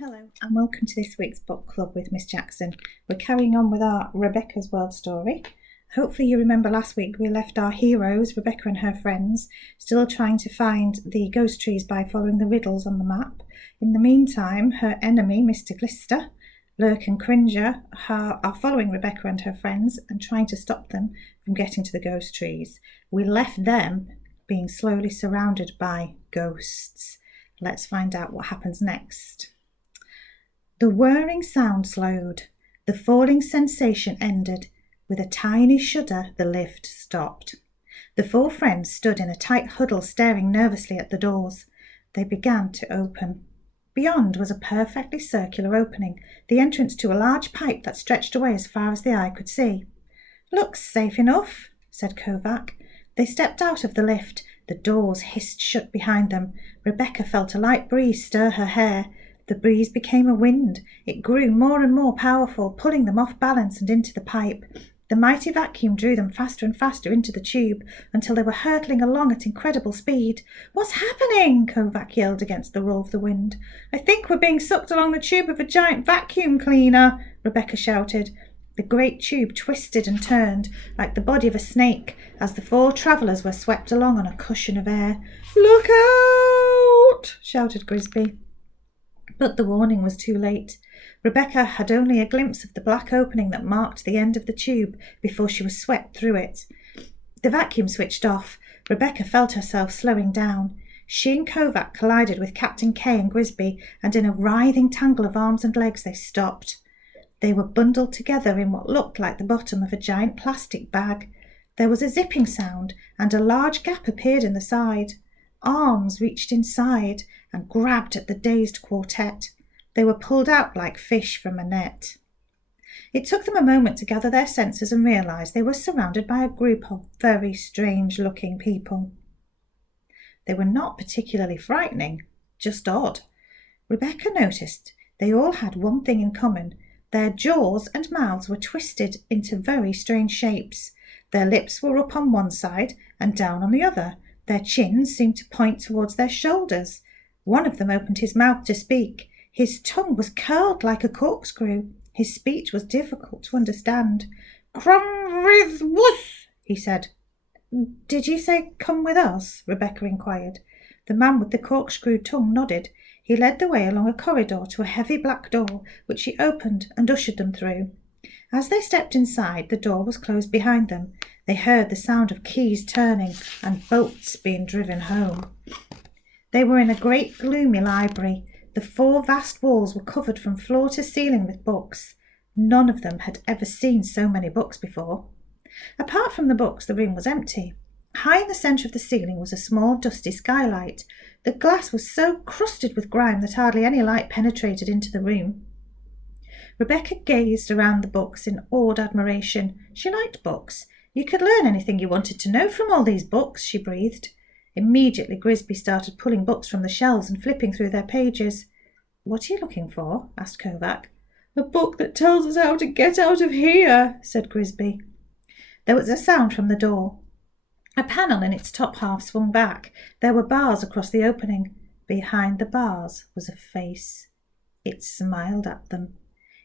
Hello and welcome to this week's book club with Miss Jackson. We're carrying on with our Rebecca's World story. Hopefully you remember last week we left our heroes, Rebecca and her friends, still trying to find the ghost trees by following the riddles on the map. In the meantime, her enemy, Mr. Glister, Lurk and Cringer are following Rebecca and her friends and trying to stop them from getting to the ghost trees. We left them being slowly surrounded by ghosts. Let's find out what happens next. The whirring sound slowed. The falling sensation ended. With a tiny shudder, the lift stopped. The four friends stood in a tight huddle, staring nervously at the doors. They began to open. Beyond was a perfectly circular opening, the entrance to a large pipe that stretched away as far as the eye could see. "Looks safe enough," said Kovac. They stepped out of the lift. The doors hissed shut behind them. Rebecca felt a light breeze stir her hair. The breeze became a wind. It grew more and more powerful, pulling them off balance and into the pipe. The mighty vacuum drew them faster and faster into the tube until they were hurtling along at incredible speed. "What's happening?" Kovac yelled against the roar of the wind. "I think we're being sucked along the tube of a giant vacuum cleaner," Rebecca shouted. The great tube twisted and turned like the body of a snake as the four travellers were swept along on a cushion of air. "Look out!" shouted Grisby. But the warning was too late. Rebecca had only a glimpse of the black opening that marked the end of the tube before she was swept through it. The vacuum switched off. Rebecca felt herself slowing down. She and Kovac collided with Captain K and Grisby, and in a writhing tangle of arms and legs they stopped. They were bundled together in what looked like the bottom of a giant plastic bag. There was a zipping sound, and a large gap appeared in the side. Arms reached inside and grabbed at the dazed quartet. They were pulled out like fish from a net. It took them a moment to gather their senses and realise they were surrounded by a group of very strange-looking people. They were not particularly frightening, just odd. Rebecca noticed they all had one thing in common. Their jaws and mouths were twisted into very strange shapes. Their lips were up on one side and down on the other. Their chins seemed to point towards their shoulders. One of them opened his mouth to speak. His tongue was curled like a corkscrew. His speech was difficult to understand. "Come with us," he said. "Did you say come with us?" Rebecca inquired. The man with the corkscrew tongue nodded. He led the way along a corridor to a heavy black door, which he opened and ushered them through. As they stepped inside, the door was closed behind them. They heard the sound of keys turning and bolts being driven home. They were in a great gloomy library. The four vast walls were covered from floor to ceiling with books. None of them had ever seen so many books before. Apart from the books, the room was empty. High in the centre of the ceiling was a small dusty skylight. The glass was so crusted with grime that hardly any light penetrated into the room. Rebecca gazed around the books in awed admiration. She liked books. "You could learn anything you wanted to know from all these books," she breathed. Immediately Grisby started pulling books from the shelves and flipping through their pages. "What are you looking for?" asked Kovac. "A book that tells us how to get out of here," said Grisby. There was a sound from the door. A panel in its top half swung back. There were bars across the opening. Behind the bars was a face. It smiled at them.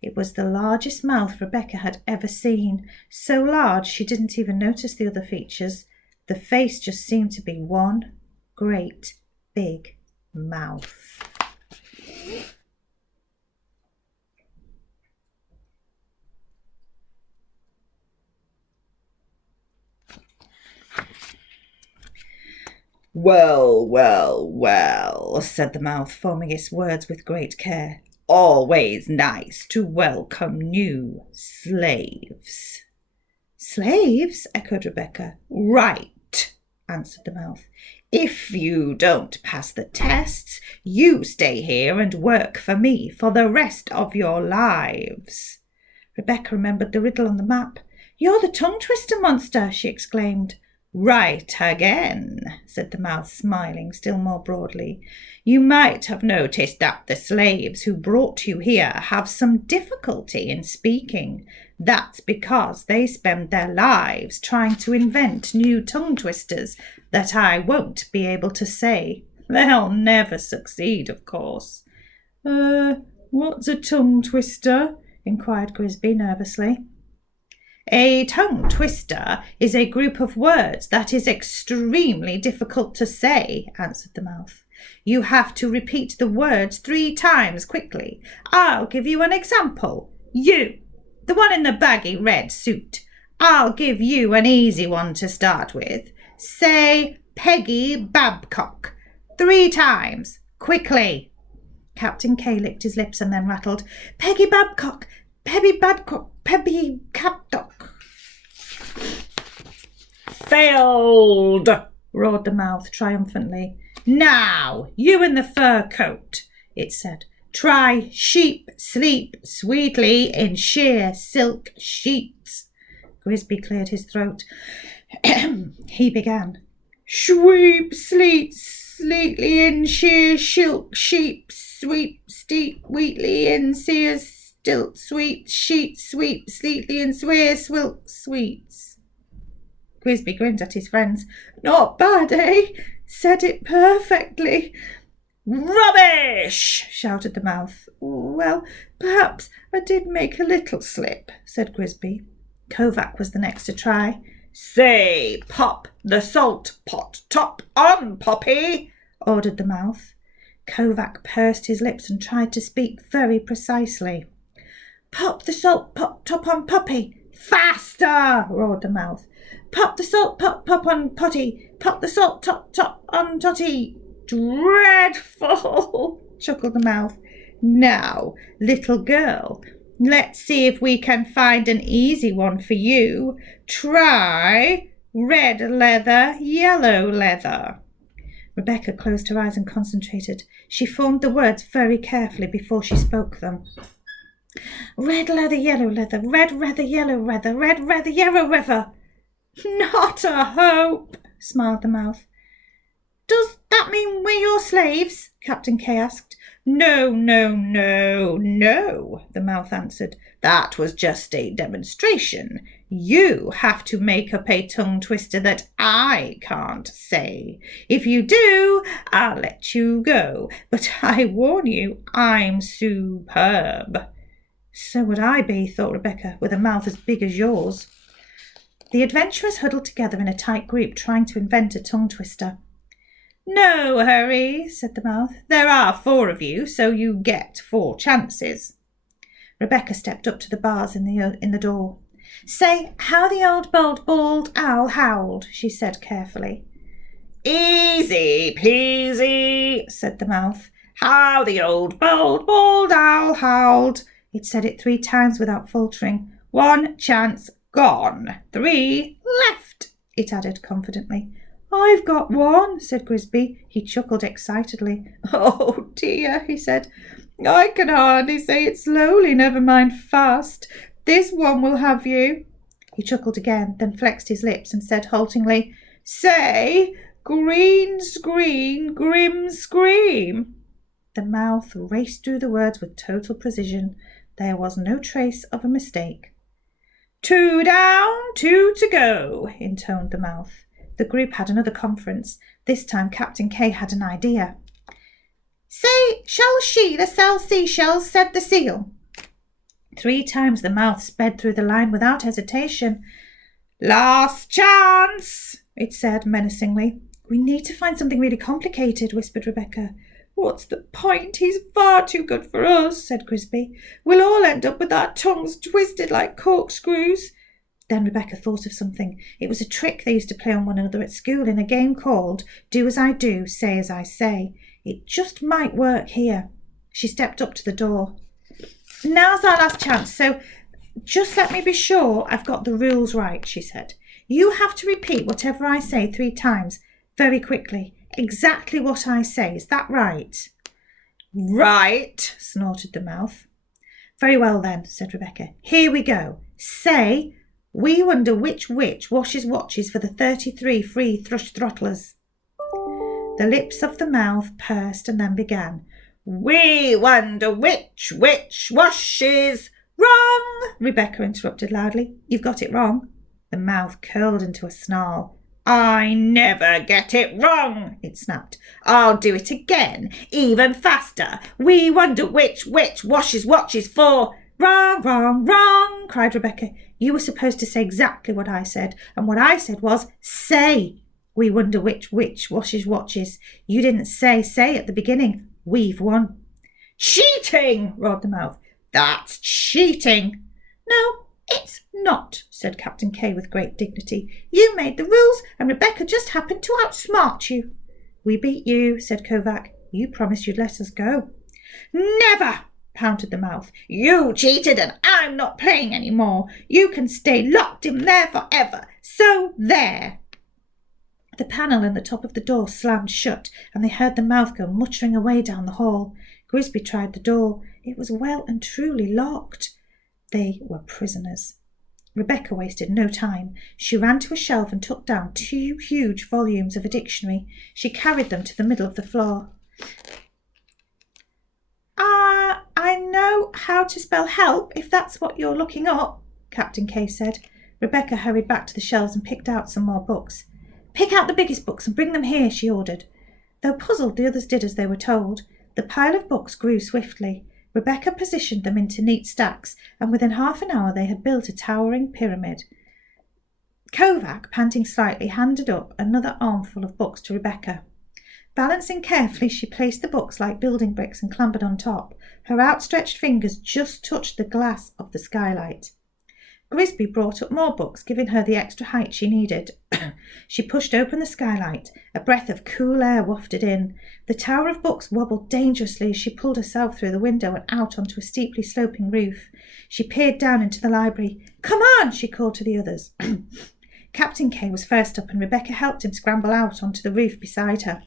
It was the largest mouth Rebecca had ever seen, so large she didn't even notice the other features. The face just seemed to be one great big mouth. "Well, well, well," said the mouth, forming its words with great care. "Always nice to welcome new slaves." "Slaves?" echoed Rebecca. "Right," answered the mouth. "If you don't pass the tests, you stay here and work for me for the rest of your lives." Rebecca remembered the riddle on the map. "You're the tongue-twister monster," she exclaimed. "Right again," said the mouth, smiling still more broadly. "You might have noticed that the slaves who brought you here have some difficulty in speaking. That's because they spend their lives trying to invent new tongue twisters that I won't be able to say. They'll never succeed, of course." What's a tongue twister? Inquired Grisby nervously. A tongue twister is a group of words that is extremely difficult to say, answered the mouth. You have to repeat the words 3 times quickly. I'll give you an example. You, the one in the baggy red suit. I'll give you an easy one to start with. Say Peggy Babcock 3 times, quickly. Captain K licked his lips and then rattled, Peggy Babcock, Peggy Babcock, Peggy Capdock. Failed, roared the mouth triumphantly. Now, you in the fur coat, it said. Try sheep sleep sweetly in sheer silk sheets. Grisby cleared his throat. He began. Sweep sleep sleetly in sheer silk sheep, sweep steep wheatly in sear stilt sweet sheet sweep sleetly in swear swilk sweets. Grisby grinned at his friends. Not bad, eh? Said it perfectly. Rubbish! Shouted the mouth. Well, perhaps I did make a little slip, said Grisby. Kovac was the next to try. Say, pop the salt pot top on, Poppy, ordered the mouth. Kovac pursed his lips and tried to speak very precisely. Pop the salt pot top on Poppy. Faster, roared the mouth. Pop the salt pot pop on Potty. Pop the salt top on Totty. Dreadful, chuckled the mouth. Now, little girl, let's see if we can find an easy one for you. Try red leather, yellow leather. Rebecca closed her eyes and concentrated. She formed the words very carefully before she spoke them. Red leather, yellow leather, red leather, yellow leather, red leather, yellow leather. Not a hope, smiled the mouth. Does that mean we're your slaves? Captain K asked. No, the mouth answered. That was just a demonstration. You have to make up a tongue twister that I can't say. If you do, I'll let you go. But I warn you, I'm superb. So would I be, thought Rebecca, with a mouth as big as yours. The adventurers huddled together in a tight group, trying to invent a tongue twister. No hurry, said the mouth. There are 4 of you, so you get 4 chances. Rebecca stepped up to the bars in the door. Say, how the old bald owl howled, she said carefully. Easy peasy, said the mouth. How the old bald owl howled. It said it 3 times without faltering. 1 chance gone. 3 left, it added confidently. I've got 1, said Grisby. He chuckled excitedly. Oh, dear, he said. I can hardly say it slowly, never mind fast. This one will have you. He chuckled again, then flexed his lips and said haltingly, Say, green screen, grim scream. The mouth raced through the words with total precision. There was no trace of a mistake. 2 down, 2 to go, intoned the mouth. The group had another conference. This time Captain K had an idea. Say, shall she the sell seashells, said the seal. 3 times the mouth sped through the line without hesitation. Last chance, it said menacingly. We need to find something really complicated, whispered Rebecca. What's the point? He's far too good for us, said Grisby. We'll all end up with our tongues twisted like corkscrews. Then Rebecca thought of something. It was a trick they used to play on one another at school in a game called Do As I Do, Say As I Say. It just might work here. She stepped up to the door. Now's our last chance, so just let me be sure I've got the rules right, she said. You have to repeat whatever I say 3 times, very quickly. Exactly what I say. Is that right? Right, snorted the mouth. Very well then, said Rebecca. Here we go. Say, we wonder which witch washes watches for the 33 free thrush throttlers. The lips of the mouth pursed and then began. We wonder which witch washes. Wrong, Rebecca interrupted loudly. You've got it wrong. The mouth curled into a snarl. I never get it wrong, it snapped. I'll do it again, even faster. We wonder which washes watches for. Wrong, wrong, wrong, cried Rebecca. You were supposed to say exactly what I said, and what I said was, say. We wonder which washes watches. You didn't say at the beginning. We've won. Cheating, roared the mouth. That's cheating. No, it's not, said Captain K with great dignity. You made the rules, and Rebecca just happened to outsmart you. We beat you, said Kovac. You promised you'd let us go. Never, pouted the mouth. You cheated, and I'm not playing any more. You can stay locked in there forever. So there. The panel in the top of the door slammed shut, and they heard the mouth go muttering away down the hall. Grisby tried the door. It was well and truly locked. They were prisoners. Rebecca wasted no time. She ran to a shelf and took down 2 huge volumes of a dictionary. She carried them to the middle of the floor. I know how to spell help, if that's what you're looking up, Captain K said. Rebecca hurried back to the shelves and picked out some more books. Pick out the biggest books and bring them here, she ordered. Though puzzled, the others did as they were told. The pile of books grew swiftly. Rebecca positioned them into neat stacks, and within half an hour they had built a towering pyramid. Kovac, panting slightly, handed up another armful of books to Rebecca. Balancing carefully, she placed the books like building bricks and clambered on top. Her outstretched fingers just touched the glass of the skylight. Grisby brought up more books, giving her the extra height she needed. She pushed open the skylight. A breath of cool air wafted in. The tower of books wobbled dangerously as she pulled herself through the window and out onto a steeply sloping roof. She peered down into the library. "Come on!" she called to the others. Captain K was first up, and Rebecca helped him scramble out onto the roof beside her.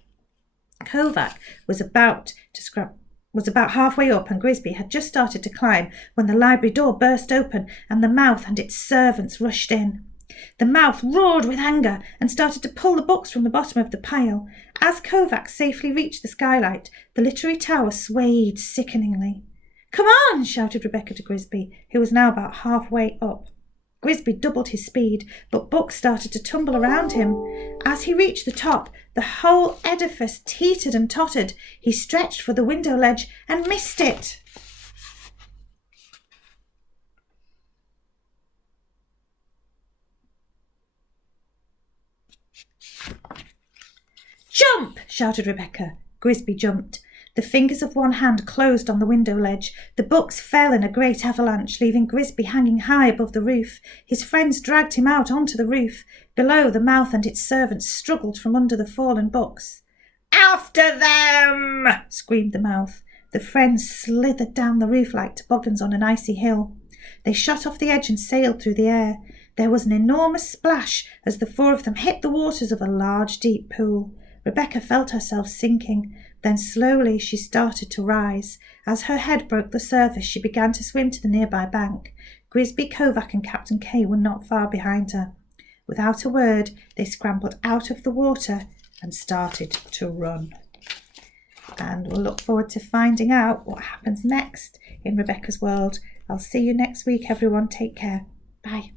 Kovac was about halfway up, and Grisby had just started to climb when the library door burst open and the mouth and its servants rushed in. The mouth roared with anger and started to pull the books from the bottom of the pile. As Kovac safely reached the skylight, the literary tower swayed sickeningly. "Come on!" shouted Rebecca to Grisby, who was now about halfway up. Grisby doubled his speed, but books started to tumble around him. As he reached the top, the whole edifice teetered and tottered. He stretched for the window ledge and missed it. "Jump!" shouted Rebecca. Grisby jumped. The fingers of one hand closed on the window ledge. The books fell in a great avalanche, leaving Grisby hanging high above the roof. His friends dragged him out onto the roof. Below, the mouth and its servants struggled from under the fallen books. "After them!" screamed the mouth. The friends slithered down the roof like toboggans on an icy hill. They shot off the edge and sailed through the air. There was an enormous splash as the 4 of them hit the waters of a large, deep pool. Rebecca felt herself sinking. Then slowly she started to rise. As her head broke the surface, she began to swim to the nearby bank. Grisby, Kovac and Captain K were not far behind her. Without a word, they scrambled out of the water and started to run. And we'll look forward to finding out what happens next in Rebecca's world. I'll see you next week, everyone. Take care. Bye.